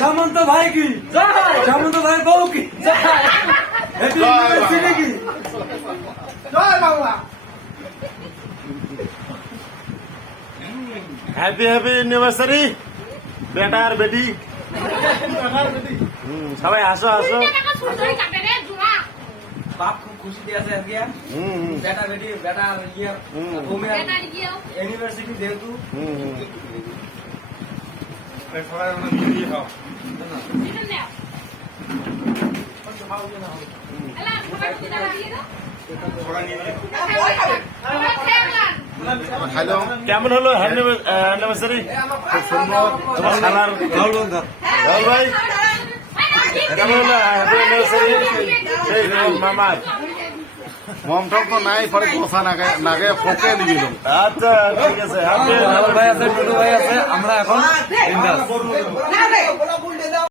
সামন্ত ভাই কি সামন্ত ভাই বউ কি কি হ্যাপি হ্যাপি অ্যানিভার্সারি বেটা আর বেটি। সবাই আসো আসো। বাপ খুব খুশিতে আছে আজকে বেটা বেটি বেটা ইয়ে ইউনিভার্সিটি যেহেতু সবাই খাও। কেমন হলো অ্যানিভার্সারি? খুব সুন্দর। তোমার খালার রাহুল ভাই কেমন হলো হ্যাপি অ্যানিভার্সারি? মামার মম টম তো নাই, পরে কথা নাগে ফোকে নিবিল। আচ্ছা ঠিক আছে। ভাই আছে, টুটু ভাই আছে, আমরা এখন